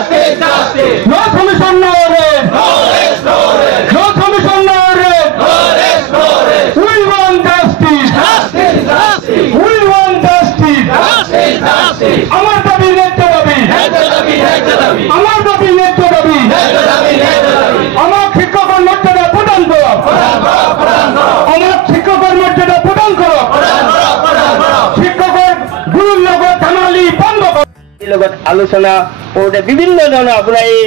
No commission, no arrest. No commission, no arrest. We want justice. We want justice. আমার দাবি ন্যায্য দাবি। আমার দাবি ন্যায্য দাবি। আমার শিক্ষকের মর্যাদা প্রদান করো। আমার শিক্ষকের মর্যাদা প্রদান করো। শিক্ষকের গুৰুৰ লগত ধানালি বন্ধ কৰক। লগত আলোচনা কৰোঁতে বিভিন্ন ধৰণৰ আপোনাৰ এই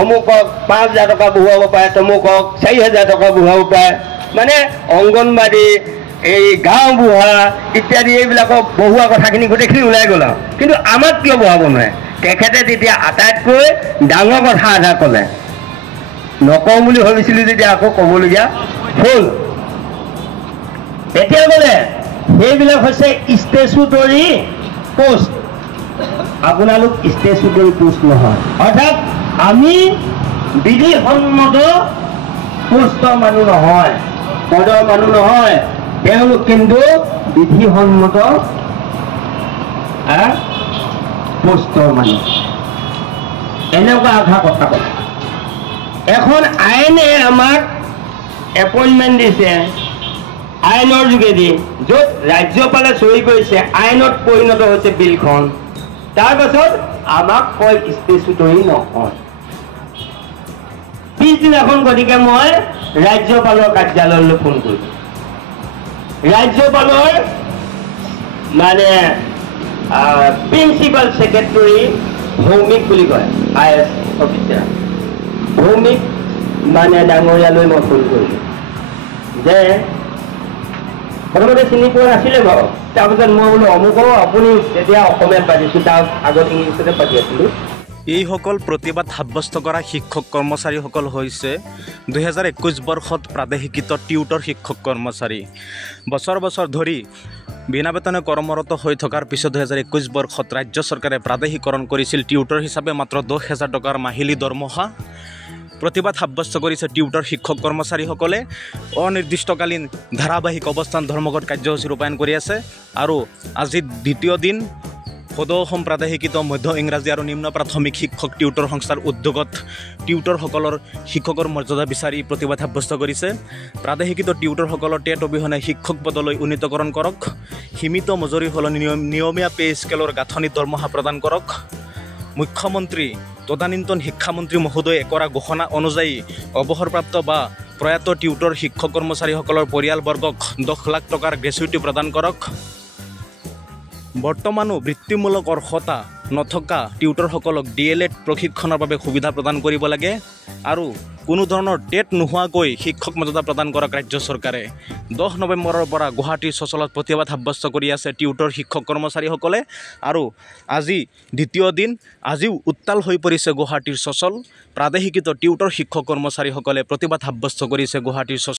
অমুকক 5,000 টকা বহুৱাব পাৰে, তমুকক 4,000 টকা বহুৱাব পাৰে, মানে অংগনবাদী এই গাঁও বুঢ়া ইত্যাদি এইবিলাকক বহোৱা কথাখিনি গোটেইখিনি ওলাই গ'ল আৰু। কিন্তু আমাক কিয় বহাব নোৱাৰে? তেখেতে তেতিয়া আটাইতকৈ ডাঙৰ কথা এটা ক'লে, নকওঁ বুলি ভাবিছিলোঁ যেতিয়া আকৌ ক'বলগীয়া হ'ল। এতিয়া ক'লে সেইবিলাক হৈছে ষ্টেচুটৰী পোষ্ট। আপোনালোক ষ্টেচুটৰী পোষ্ট নহয়, অৰ্থাৎ আমি বিধিসন্মত পোষ্টৰ মানুহ নহয়, পদৰ মানুহ নহয়, তেওঁলোক কিন্তু বিধিসন্মত পোষ্টৰ মানুহ। এনেকুৱা কথা ক'লে। এখন আইনে আমাক এপইণ্টমেণ্ট দিছে আইনৰ যোগেদি, য'ত ৰাজ্যপালে চহী কৰিছে, আইনত পৰিণত হৈছে বিলখন। তাৰপাছত আমাক কয় ষ্টেচুটৰী নহয়। পিছদিনাখন গতিকে মই ৰাজ্যপালৰ কাৰ্যালয়লৈ ফোন কৰিলোঁ। ৰাজ্যপালৰ মানে প্ৰিন্সিপাল ছেক্ৰেটাৰী ভৌমিক বুলি কয়, IAS অফিচাৰ ভৌমিক মানে ডাঙৰীয়ালৈ মই ফোন কৰিলোঁ যে প্ৰথমতে চিনি পোৱা নাছিলে বাৰু। তাৰপিছত মই বোলো অমুক আপুনি তেতিয়া অসমীয়াত পাতিছোঁ, তাৰ আগত ইংলিছতে পাতি আছিলোঁ। এইসকল প্ৰতিবাদ সাব্যস্ত কৰা শিক্ষক কৰ্মচাৰীসকল হৈছে 2021 বৰ্ষত প্ৰাদেশিকৃত টিউটৰ শিক্ষক কৰ্মচাৰী। বছৰ বছৰ ধৰি বিনা বেতনে কৰ্মৰত হৈ থকাৰ পিছত 2021 বৰ্ষত ৰাজ্য চৰকাৰে প্ৰাদেশিকৰণ কৰিছিল টিউটৰ হিচাপে মাত্ৰ 10,000 টকাৰ মাহিলী দৰমহা। প্ৰতিবাদ সাব্যস্ত কৰিছে টিউটৰ শিক্ষক কৰ্মচাৰীসকলে। অনিৰ্দিষ্টকালীন ধাৰাবাহিক অৱস্থান ধৰ্মঘট কাৰ্যসূচী ৰূপায়ণ কৰি আছে আৰু আজি দ্বিতীয় দিন সদৌ অসম প্ৰাদেশিকৃত মধ্য ইংৰাজী আৰু নিম্ন প্ৰাথমিক শিক্ষক টিউটৰ সংস্থাৰ উদ্যোগত টিউটৰসকলৰ শিক্ষকৰ মৰ্যাদা বিচাৰি প্ৰতিবাদ সাব্যস্ত কৰিছে। প্ৰাদেশিকৃত টিউটৰসকলৰ টেট অবিহনে শিক্ষক পদলৈ উন্নীতকৰণ কৰক, সীমিত মজুৰি সলনি নিয়মীয়া পে স্কেলৰ গাঁথনিত দৰমহা প্ৰদান কৰক, মুখ্যমন্ত্ৰী তদানীন্তন শিক্ষামন্ত্ৰী মহোদয়ে কৰা ঘোষণা অনুযায়ী অৱসৰপ্ৰাপ্ত বা প্ৰয়াত টিউটৰ শিক্ষক কৰ্মচাৰীসকলৰ পৰিয়ালবৰ্গক 10 লাখ টকাৰ গ্ৰেচুইটি প্ৰদান কৰক। বৰ্তমানো বৃত্তিমূলক অৰ্হতা নথকা টিউটৰসকলক DLED প্ৰশিক্ষণৰ বাবে সুবিধা প্ৰদান কৰিব লাগে আৰু কোনো ধৰণৰ টেট নোহোৱাকৈ শিক্ষক মৰ্যাদা প্ৰদান কৰক ৰাজ্য চৰকাৰে। 10 নৱেম্বৰৰ পৰা গুৱাহাটীৰ চচলত প্ৰতিবাদ সাব্যস্ত কৰি আছে টিউটৰ শিক্ষক কৰ্মচাৰীসকলে আৰু আজি দ্বিতীয় দিন, আজিও উত্তাল হৈ পৰিছে গুৱাহাটীৰ চচল। প্ৰাদেশিকৃত টিউটৰ শিক্ষক কৰ্মচাৰীসকলে প্ৰতিবাদ সাব্যস্ত কৰিছে গুৱাহাটীৰ চচল।